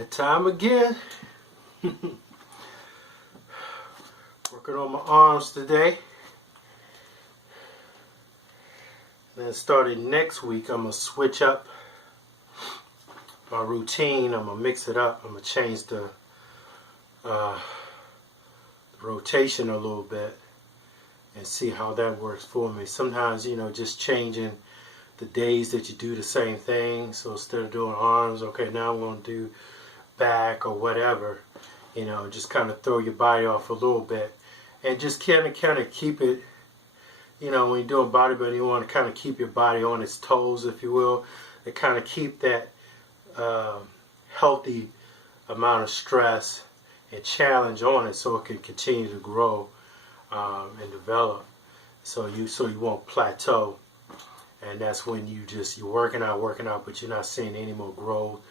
That time again. Working on my arms today. Then starting next week, I'm going to switch up my routine. I'm going to mix it up. I'm going to change the rotation a little bit and see how that works for me. Sometimes, just changing the days that you do the same thing. So instead of doing arms, okay, now I'm going to do back or whatever. Just kind of throw your body off a little bit. And just kind of keep it, when you're doing bodybuilding, you want to kind of keep your body on its toes, if you will, to kind of keep that healthy amount of stress and challenge on it so it can continue to grow and develop. So you won't plateau. And that's when you're working out, but you're not seeing any more growth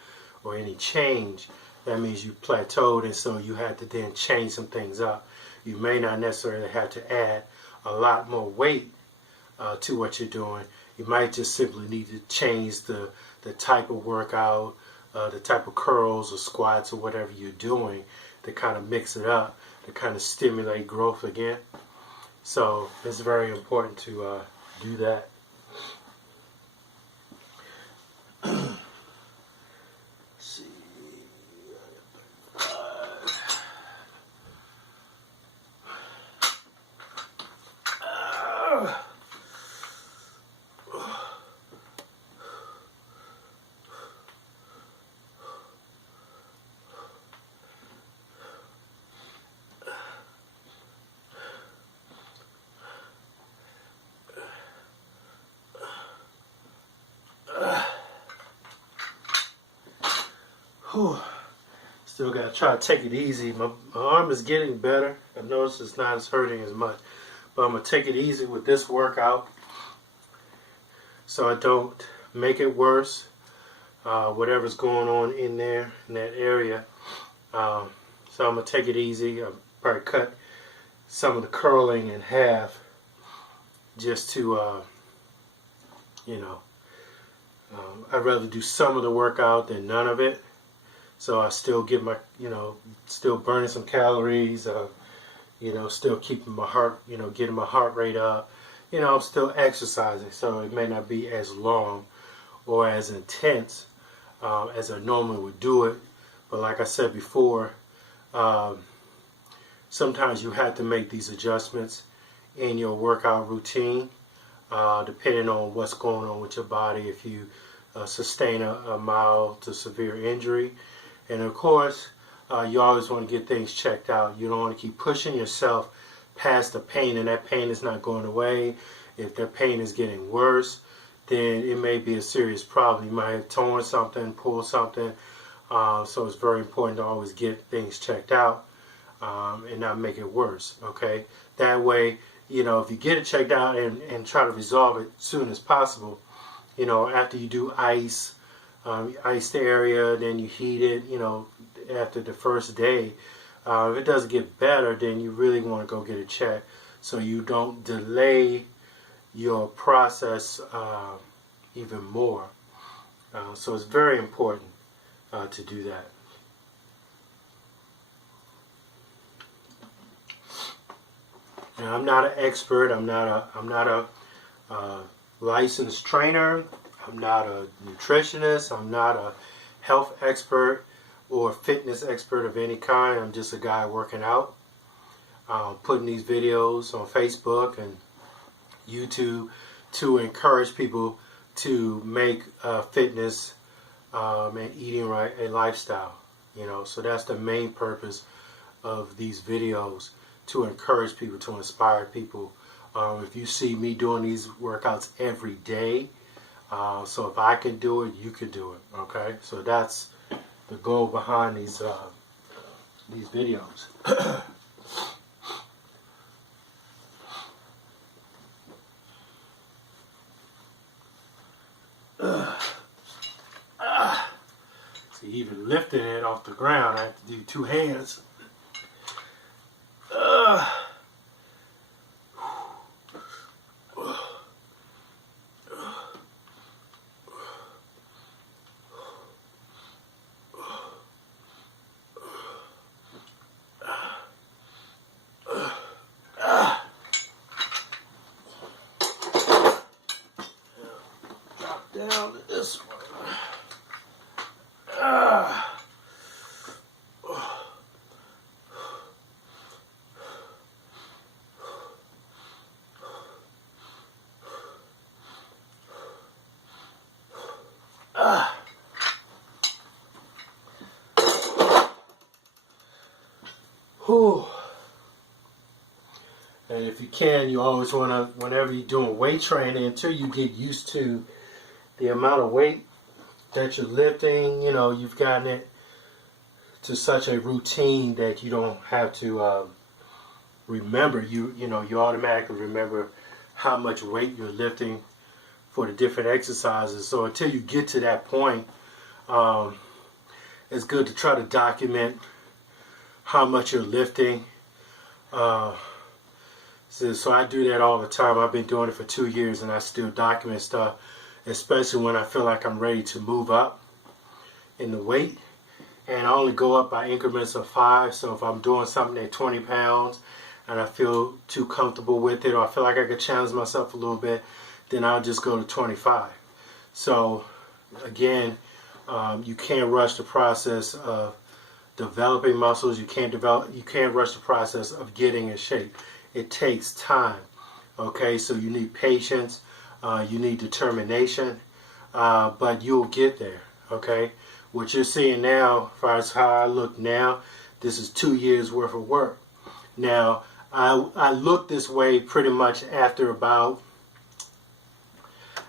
or any change. That means you plateaued, and so you have to then change some things up. You may not necessarily have to add a lot more weight to what you're doing. You might just simply need to change the type of workout, the type of curls or squats or whatever you're doing to kind of mix it up, to kind of stimulate growth again. So it's very important to do that. Still got to try to take it easy. My arm is getting better. I noticed it's not as hurting as much. But I'm going to take it easy with this workout so I don't make it worse. Whatever's going on in there, in that area. So I'm going to take it easy. I'll probably cut some of the curling in half just to, I'd rather do some of the workout than none of it. So I still get my, still burning some calories, still keeping my heart, getting my heart rate up. I'm still exercising, so it may not be as long or as intense as I normally would do it. But like I said before, sometimes you have to make these adjustments in your workout routine, depending on what's going on with your body. If you sustain a mild to severe injury. And of course, you always want to get things checked out. You don't want to keep pushing yourself past the pain, and that pain is not going away. If that pain is getting worse, then it may be a serious problem. You might have torn something, pulled something. So it's very important to always get things checked out and not make it worse. Okay, that way, if you get it checked out and try to resolve it as soon as possible, after you do ice the area, then you heat it, after the first day. If it doesn't get better, then you really want to go get it checked so you don't delay your process even more. So it's very important to do that. Now, I'm not an expert. I'm not a licensed trainer. I'm not a nutritionist. I'm not a health expert or fitness expert of any kind. I'm just a guy working out, putting these videos on Facebook and YouTube to encourage people to make fitness and eating right a lifestyle. So that's the main purpose of these videos, to encourage people, to inspire people. If you see me doing these workouts every day, so if I can do it, you can do it. Okay, so that's the goal behind these videos. See, even lifting it off the ground, I have to do two hands. Whew. And if you can, you always want to, whenever you're doing weight training, until you get used to the amount of weight that you're lifting, you know, you've gotten it to such a routine that you don't have to remember. You automatically remember how much weight you're lifting for the different exercises. So until you get to that point, it's good to try to document how much you're lifting. So I do that all the time. I've been doing it for 2 years, and I still document stuff, especially when I feel like I'm ready to move up in the weight. And I only go up by increments of 5. So if I'm doing something at 20 pounds and I feel too comfortable with it, or I feel like I could challenge myself a little bit, then I'll just go to 25. So again, you can't rush the process of developing muscles. You can't rush the process of getting in shape. It takes time. Okay, so you need patience, you need determination, but you'll get there. Okay, what you're seeing now, as far as how I look now, this is 2 years worth of work. Now, I look this way pretty much after about,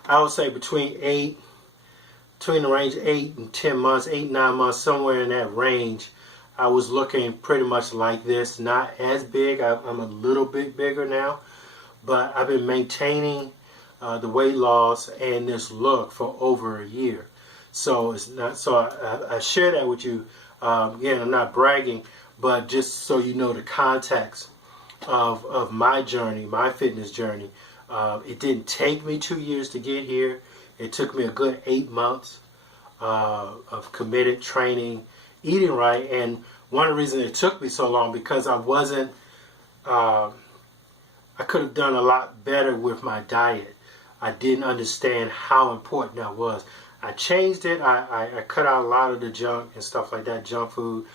I would say between the range 8 and 10 months, 8, 9 months, somewhere in that range. I was looking pretty much like this, not as big. I'm a little bit bigger now, but I've been maintaining the weight loss and this look for over a year. So it's not. So I share that with you. Again, I'm not bragging, but just so you know the context of my journey, my fitness journey. It didn't take me 2 years to get here. It took me a good 8 months of committed training, eating right. And one of the reasons it took me so long, because I wasn't, I could have done a lot better with my diet. I didn't understand how important that was. I changed it. I cut out a lot of the junk and stuff like that, junk food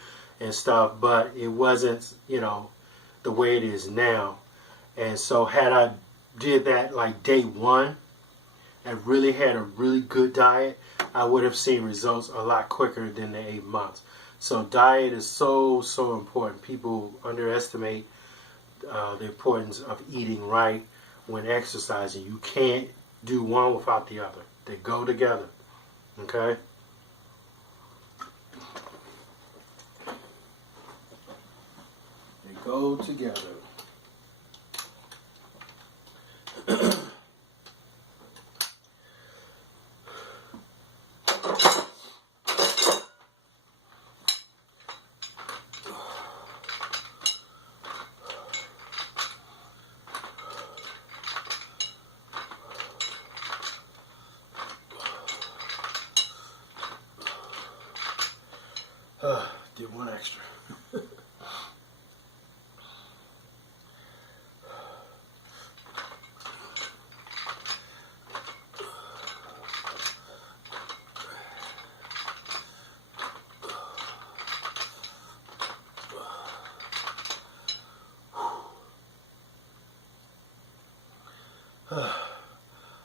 and stuff, but it wasn't, the way it is now. And so had I did that like day one and really had a really good diet, I would have seen results a lot quicker than the 8 months. So diet is so important. People underestimate the importance of eating right when exercising. You can't do one without the other. They go together. Okay? They go together. Did one extra.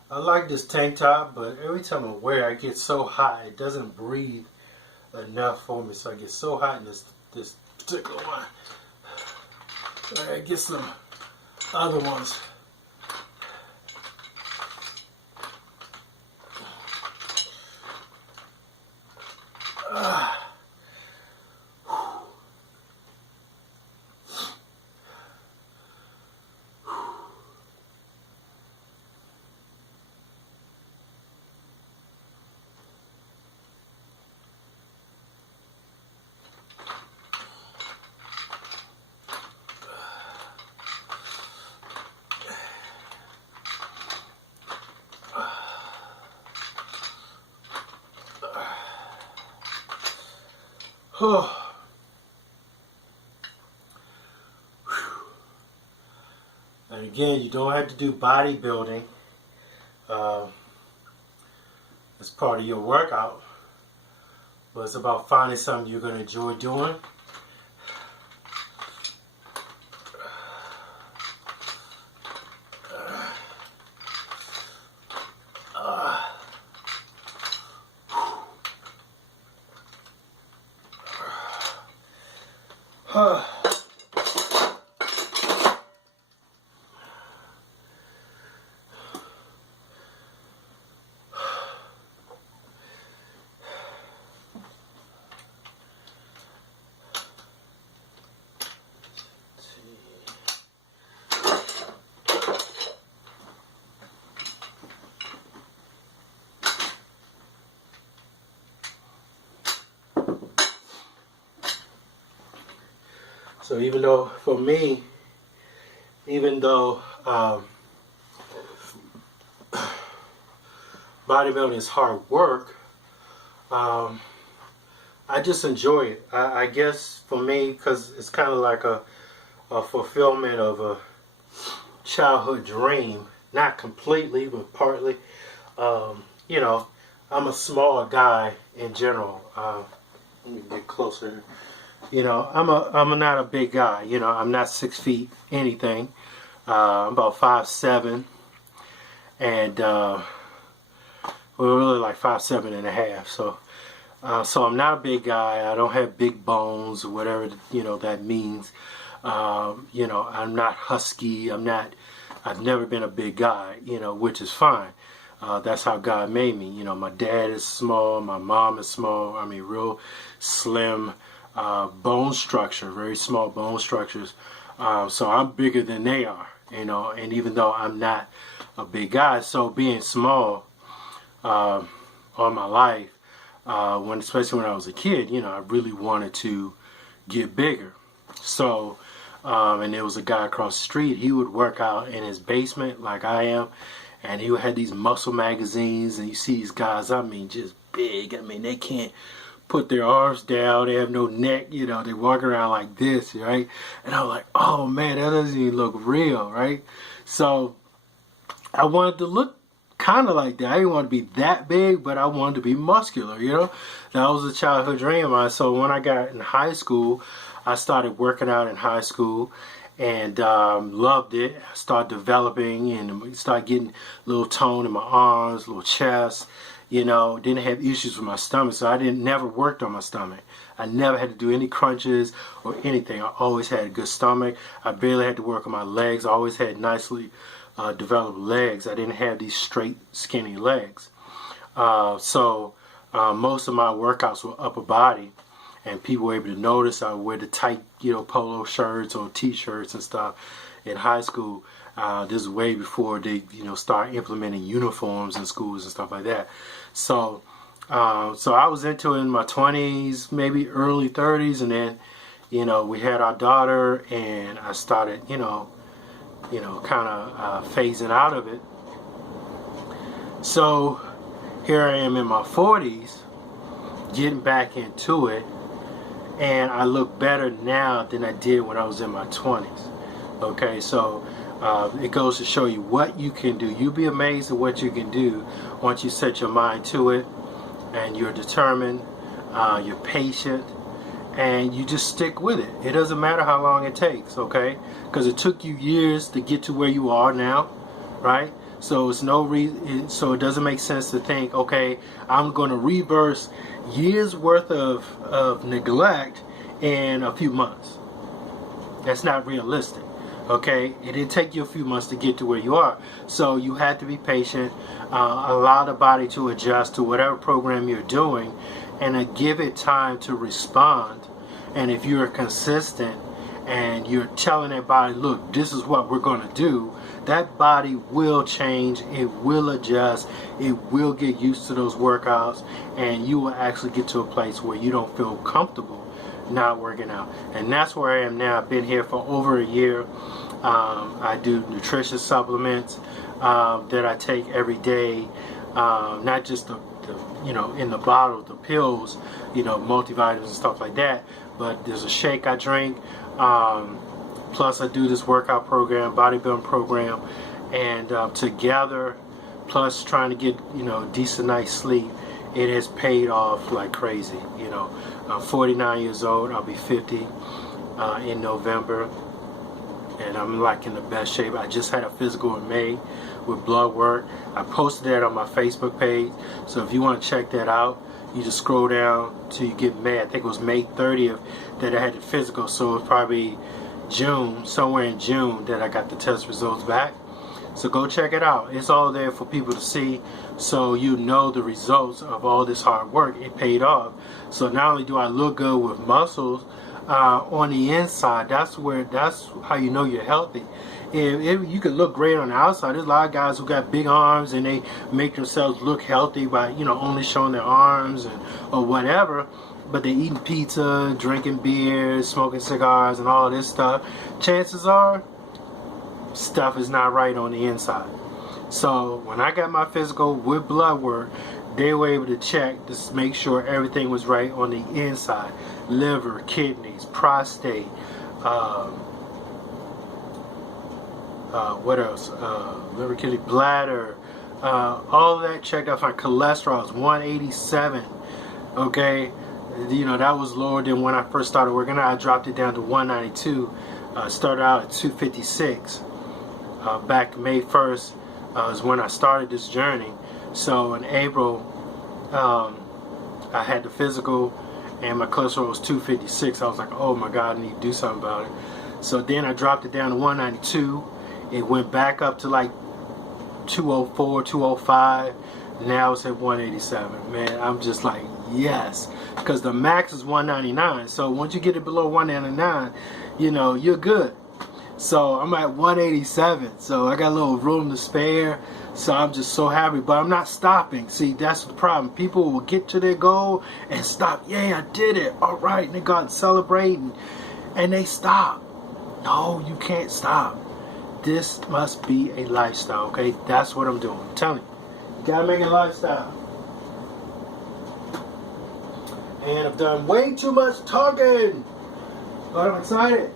I like this tank top, but every time I wear it, I get so hot. It doesn't breathe enough for me, so I get so hot in this particular one. I gotta get some other ones. And again, you don't have to do bodybuilding as part of your workout, but it's about finding something you're going to enjoy doing. So even though, for me, even though bodybuilding is hard work, I just enjoy it. I guess for me, because it's kind of like a fulfillment of a childhood dream. Not completely, but partly. You know, I'm a small guy in general. Let me get closer. You know, I'm not a big guy. You know, I'm not 6 feet anything. I'm about 5'7", and we're really like 5'7.5". So, so I'm not a big guy. I don't have big bones or whatever that means. You know, I'm not husky. I've never been a big guy. Which is fine. That's how God made me. My dad is small. My mom is small. I mean, real slim bone structure, very small bone structures. So I'm bigger than they are. And even though I'm not a big guy, so being small all my life, especially when I was a kid, I really wanted to get bigger. So, and there was a guy across the street. He would work out in his basement like I am. And he had these muscle magazines, and you see these guys, I mean, just big. I mean, they can't put their arms down. They have no neck, they walk around like this, right? And I was like, oh man, that doesn't even look real, right? So I wanted to look kind of like that. I didn't want to be that big, but I wanted to be muscular, That was a childhood dream of mine. So when I got in high school, I started working out in high school. And loved it. I started developing and started getting a little tone in my arms, little chest. Didn't have issues with my stomach, so I never worked on my stomach. I never had to do any crunches or anything. I always had a good stomach. I barely had to work on my legs. I always had nicely developed legs. I didn't have these straight, skinny legs. So most of my workouts were upper body. And people were able to notice I would wear the tight, polo shirts or T-shirts and stuff in high school. This is way before they, start implementing uniforms in schools and stuff like that. So, so I was into it in my 20s, maybe early 30s, and then, we had our daughter, and I started, kind of phasing out of it. So here I am in my 40s, getting back into it. And I look better now than I did when I was in my 20s. Okay, so it goes to show you what you can do. You'll be amazed at what you can do once you set your mind to it, and you're determined, you're patient, and you just stick with it. It doesn't matter how long it takes, okay? Because it took you years to get to where you are now, right? So it's no reason. So it doesn't make sense to think, okay, I'm going to reverse years worth of neglect in a few months. That's not realistic. Okay, it didn't take you a few months to get to where you are. So you had to be patient, allow the body to adjust to whatever program you're doing, and give it time to respond. And if you're consistent and you're telling that body, look, this is what we're going to do, that body will change, it will adjust, it will get used to those workouts, and you will actually get to a place where you don't feel comfortable not working out. And that's where I am now. I've been here for over a year. I do nutrition supplements that I take every day, not just the in the bottle, the pills, multivitamins and stuff like that, but there's a shake I drink. Plus I do this workout program, bodybuilding program, and together, plus trying to get decent night's sleep, it has paid off like crazy. I'm 49 years old. I'll be 50 in November, and I'm like in the best shape. I just had a physical in May with blood work. I posted that on my Facebook page, so if you want to check that out, you just scroll down till you get May. I think it was May 30th that I had the physical, so it's probably June, somewhere in June, that I got the test results back. So go check it out. It's all there for people to see, so you know the results of all this hard work. It paid off. So not only do I look good with muscles on the inside, that's how you know you're healthy. If you can look great on the outside. There's a lot of guys who got big arms and they make themselves look healthy by only showing their arms or whatever. but they're eating pizza, drinking beer, smoking cigars, and all this stuff, chances are stuff is not right on the inside. So when I got my physical with blood work, they were able to check to make sure everything was right on the inside. Liver, kidneys, prostate, what else? Liver, kidney, bladder, all of that checked out. My cholesterol is 187. Okay, you know, that was lower than when I first started working. I dropped it down to 192. Started out at 256. Back May 1st is when I started this journey. So in April, I had the physical, and my cholesterol was 256. I was like, oh my God, I need to do something about it. So then I dropped it down to 192. It went back up to like 204, 205. Now it's at 187. Man, I'm just like, yes. Because the max is 199. So once you get it below 199, you know, you're good. So I'm at 187. So I got a little room to spare. So I'm just so happy. But I'm not stopping. See, that's the problem. People will get to their goal and stop. Yeah, I did it. All right. And they go out and celebrate. And they stop. No, you can't stop. This must be a lifestyle, okay? That's what I'm doing. I'm telling you. You gotta make it a lifestyle. And I've done way too much talking. But I'm excited.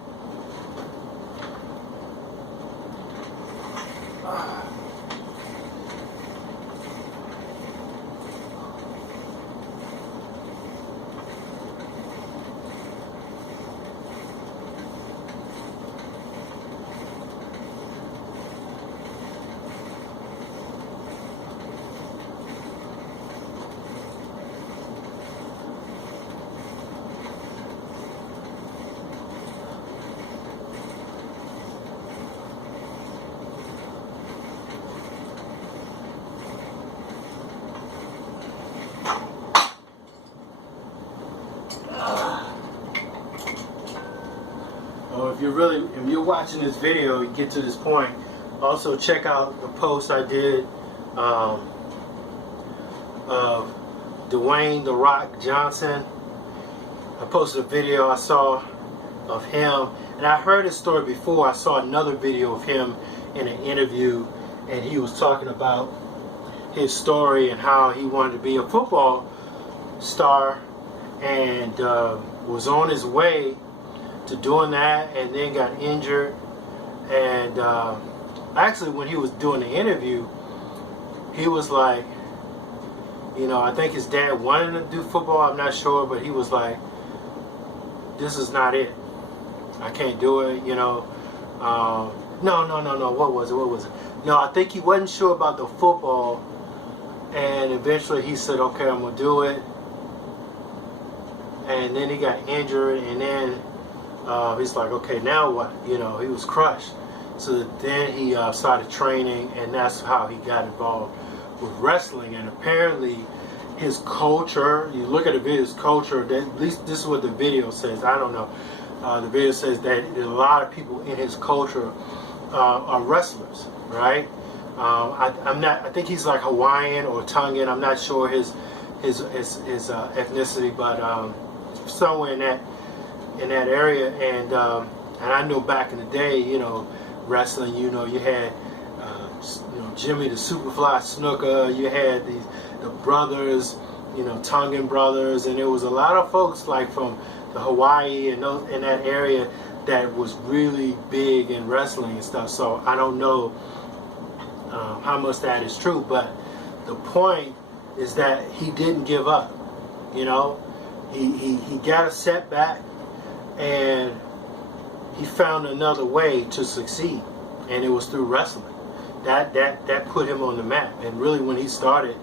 If you're watching this video, you get to this point, also check out the post I did of Dwayne "The Rock" Johnson. I posted a video I saw of him, and I heard his story before. I saw another video of him in an interview, and he was talking about his story and how he wanted to be a football star, and was on his way to doing that, and then got injured. And actually, when he was doing the interview, he was like, you know, I think his dad wanted to do football, I'm not sure, but he was like, this is not it. I can't do it, you know. No, what was it? No, I think he wasn't sure about the football, and eventually he said, okay, I'm gonna do it. And then he got injured, and then he's like, okay, now what? You know, he was crushed. So then he started training, and that's how he got involved with wrestling. And apparently his culture, you look at the video, his culture, at least this is what the video says, I don't know. The video says that a lot of people in his culture are wrestlers, right? I think he's like Hawaiian or Tongan, I'm not sure his ethnicity, but somewhere in that area. And I know back in the day, you know, wrestling, you know, you had you know, Jimmy the Superfly Snuka, you had the brothers, you know, Tongan brothers, and there was a lot of folks like from the Hawaii and those in that area that was really big in wrestling and stuff. So I don't know how much that is true, but the point is that he didn't give up. You know, he got a setback, and he found another way to succeed, and it was through wrestling. That put him on the map. And really, when he started,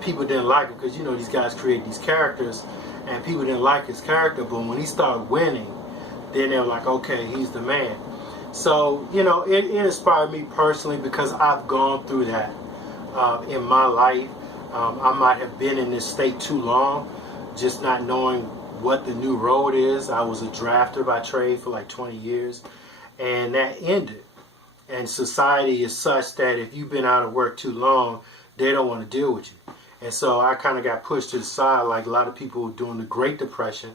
people didn't like it, because you know these guys create these characters, and people didn't like his character. But when he started winning, then they were like, okay, he's the man. So you know, it inspired me personally, because I've gone through that in my life. I might have been in this state too long, just not knowing what the new road is. I was a drafter by trade for like 20 years, and that ended. And society is such that if you've been out of work too long, they don't want to deal with you. And so I kind of got pushed to the side, like a lot of people during the Great Depression,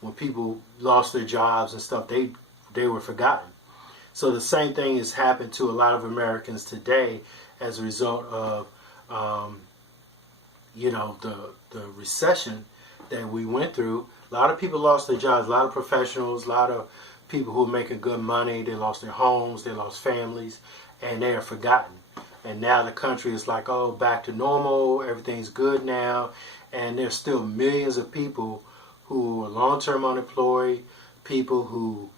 when people lost their jobs and stuff, they were forgotten. So the same thing has happened to a lot of Americans today as a result of, the recession that we went through. A lot of people lost their jobs. A lot of professionals, a lot of people who are making good money, they lost their homes, they lost families, and they are forgotten. And now the country is like, oh, back to normal, everything's good now. And there's still millions of people who are long-term unemployed, people who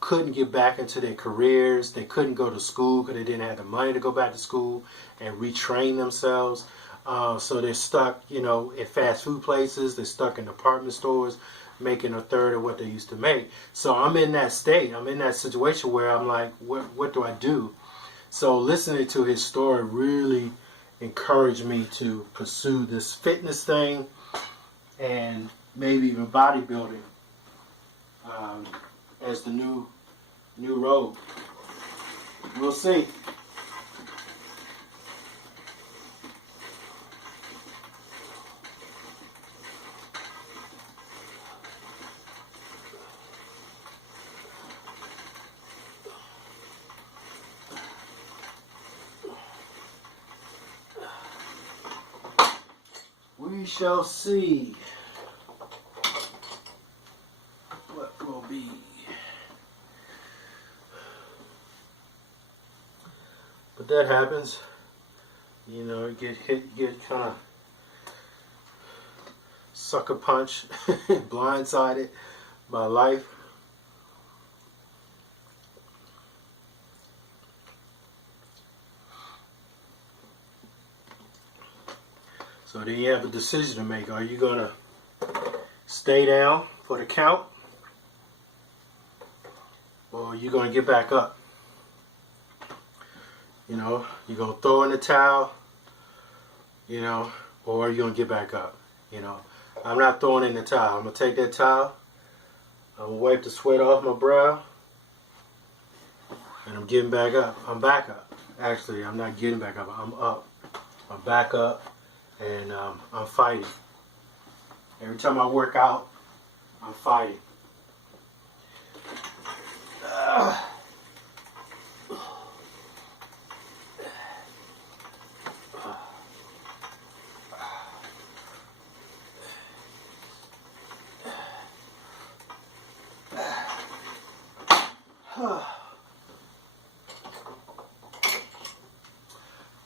couldn't get back into their careers, they couldn't go to school because they didn't have the money to go back to school and retrain themselves. So they're stuck, in fast food places, they're stuck in department stores, making a third of what they used to make. So I'm in that state, I'm in that situation where I'm like, what do I do? So listening to his story really encouraged me to pursue this fitness thing and maybe even bodybuilding as the new road. We'll see. We shall see what will be. But that happens. You get hit, you get kind of sucker punch, blindsided by life. So then you have a decision to make. Are you going to stay down for the count? Or are you going to get back up? You're going to throw in the towel, or are you going to get back up? I'm not throwing in the towel. I'm going to take that towel, I'm going to wipe the sweat off my brow, and I'm getting back up. I'm back up. Actually, I'm not getting back up. I'm up. I'm back up, and I'm fighting. Every time I work out, I'm fighting.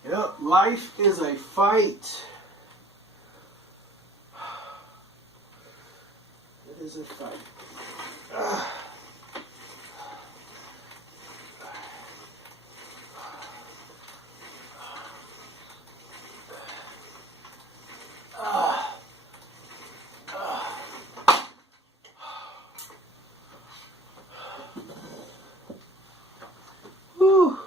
Yep, life is a fight. It is a fight. Whew.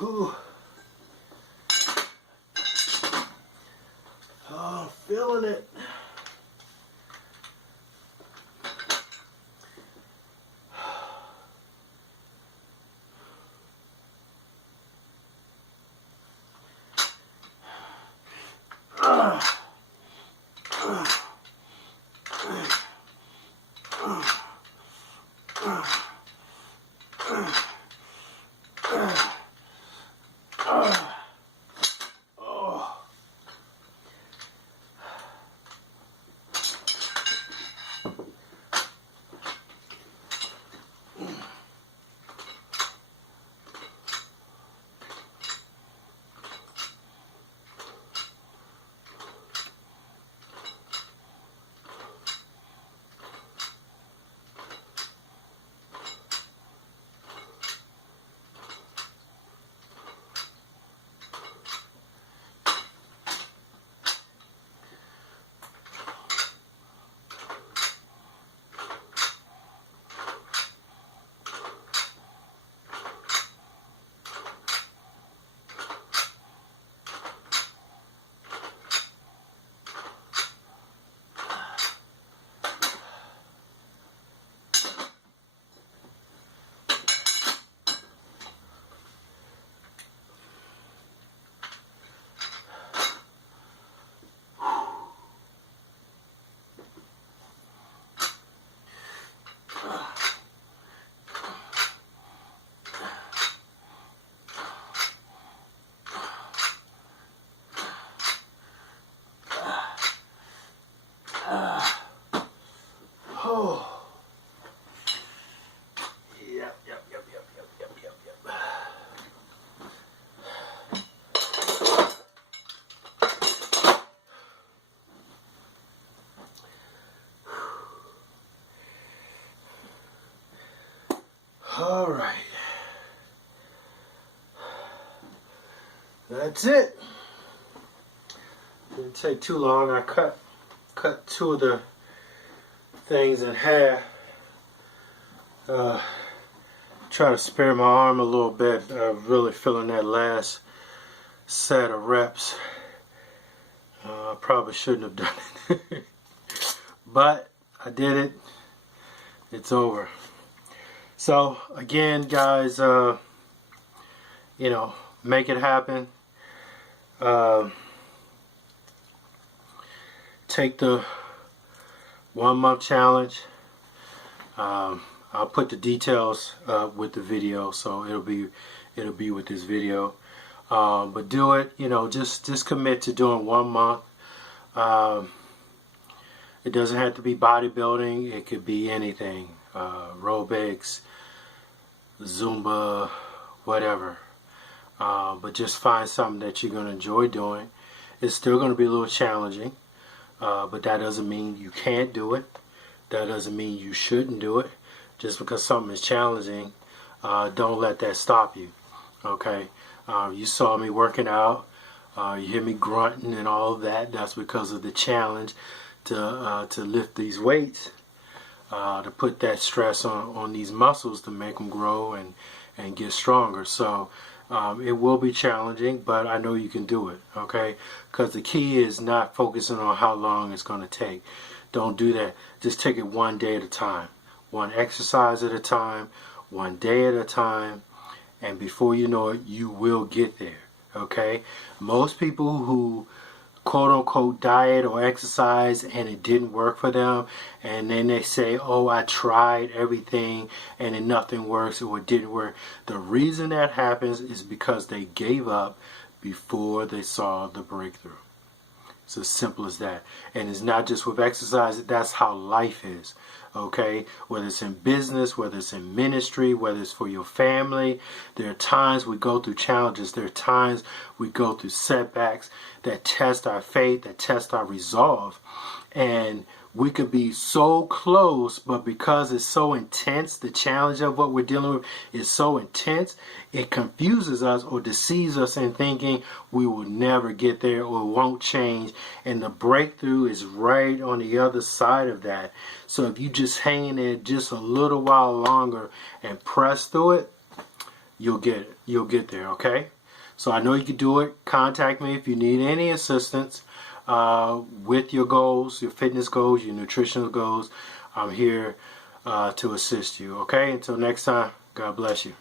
Whew. Oh, I'm feeling it. Oh. Yep. All right. That's it. Didn't take too long. I cut two of the things in half. Try to spare my arm a little bit. Really feeling that last set of reps. I probably shouldn't have done it. But I did it. It's over. So again, guys, make it happen. Take the 1 month challenge. I'll put the details with the video, so it'll be with this video. But do it. Just commit to doing 1 month. It doesn't have to be bodybuilding. It could be anything. Aerobics, Zumba, whatever. But just find something that you're going to enjoy doing. It's still going to be a little challenging, but that doesn't mean you can't do it. That doesn't mean you shouldn't do it. Just because something is challenging, don't let that stop you. Okay? You saw me working out. You hear me grunting and all of that. That's because of the challenge to lift these weights, to put that stress on these muscles to make them grow and get stronger. So it will be challenging, but I know you can do it. Okay? Because the key is not focusing on how long it's going to take. Don't do that. Just take it one day at a time. One exercise at a time, one day at a time, and before you know it, you will get there. Okay? Most people who quote-unquote diet or exercise and it didn't work for them, and then they say, oh, I tried everything and then nothing works or it didn't work. The reason that happens is because they gave up before they saw the breakthrough. It's as simple as that. And it's not just with exercise, that's how life is. Okay? Whether it's in business, whether it's in ministry, whether it's for your family, there are times we go through challenges. There are times we go through setbacks that test our faith, that test our resolve. And we could be so close, but because it's so intense, the challenge of what we're dealing with is so intense, it confuses us or deceives us in thinking we will never get there or it won't change. And the breakthrough is right on the other side of that. So if you just hang in there just a little while longer and press through it, you'll get there. Okay, so I know you can do it. Contact me if you need any assistance with your goals, your fitness goals, your nutritional goals. I'm here to assist you. Okay, until next time, God bless you.